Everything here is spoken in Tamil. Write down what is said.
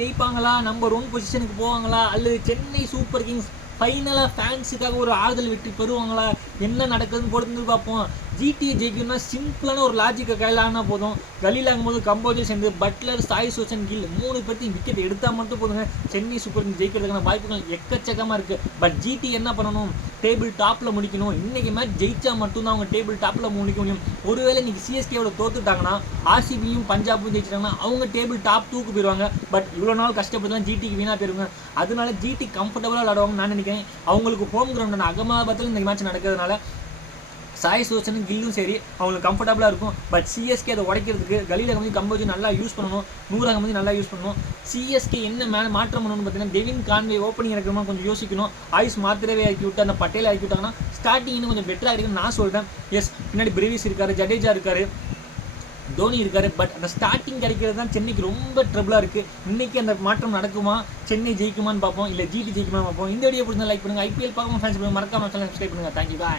ஜெயிப்பாங்களா, நம்பர் 1 பொசிஷனுக்கு போவாங்களா, அல்லது சென்னை சூப்பர் கிங்ஸ் ஃபைனலாக ஃபேன்ஸுக்காக ஒரு ஆறுதல் வெற்றி பெறுவாங்களா, என்ன நடக்குதுன்னு பொறுத்து பார்ப்போம். ஜிடிஏ ஜெயிக்கணும்னா சிம்பிளான ஒரு லாஜிக்கை கையில் ஆனா போதும். கலியில் ஆகும்போது கம்போஜர் சேர்ந்து பட்லர், சாய் சுதர்ஷன் கில் 3 பேர்த்தையும் விக்கெட் எடுத்தால் மட்டும் போதுங்க சென்னை சூப்பர் கிங்ஸ் ஜெயிக்கிறதுக்கான வாய்ப்புகள் எக்கச்சக்கமாக இருக்குது. பட் ஜிடி என்ன பண்ணணும், டேபிள் டாப்பில் முடிக்கணும். இன்றைக்கி மேட்ச் ஜெயிச்சா மட்டும்தான் அவங்க டேபிள் டாப்பில் முடிக்க முடியும். ஒருவேளை இன்றைக்கி சிஎஸ்கேவோட தோத்துட்டாங்கன்னா, ஆர்சிபியும் பஞ்சாபும் ஜெயிச்சிட்டாங்கன்னா அவங்க டேபிள் டாப் 2க்கு போயிடுவாங்க. பட் இவ்வளோ நாள் கஷ்டப்பட்டு ஜிடிக்கு வீணாக போயிருங்க. அதனால ஜிடி கம்ஃபர்டபுளாக விளாடுவாங்கன்னு நான் நினைக்கிறேன். அவங்களுக்கு ஹோம் கிரவுண்டான அகமதாபாத்தில் இந்த மேட்ச் நடக்கிறதுனால சாய் சுதர்ஷனும் கில்லும் சரி அவங்களுக்கு கம்ஃபர்டபுளாக இருக்கும். பட் சிஎஸ்கே அதை உடைக்கிறதுக்கு கலீல் அகமது கம்போஜ் நல்லா யூஸ் பண்ணணும், நூர் அகமது நல்லா யூஸ் பண்ணணும். சிஎஸ்கே என்ன மாற்றம் பண்ணணும்னு பார்த்தீங்கன்னா, டெவின் கான்வே ஓப்பனிங் இருக்கிறமா கொஞ்சம் யோசிக்கணும். ஆயுஷ் மாத்திரவே ஆக்கி விட்டு அந்த பட்டேலை ஆக்கி விட்டாங்கன்னா ஸ்டார்டிங் இன்னும் கொஞ்சம் பெட்டராக இருக்குன்னு நான் சொல்கிறேன். எஸ், பின்னாடி பிரேவிஸ் இருக்காரு, ஜடேஜா இருக்காரு, தோனி இருக்காரு. பட் அந்த ஸ்டார்டிங் கிடைக்கிறது தான் சென்னைக்கு ரொம்ப ட்ரபிளாக இருக்குது. இன்றைக்கி அந்த மாற்றம் நடக்குமா, சென்னை ஜெயிக்குமான்னு பார்ப்போம், இல்லை ஜிடி ஜெயிக்குமான்னு பார்ப்போம். இந்த வீடியோ பிடிச்சா லைக் பண்ணுங்கள். ஐபிஎல் பார்க்கணும் ஃபேன்ஸ் மறக்காம சப்ஸ்கிரைப் பண்ணுங்கள். Thank you bye.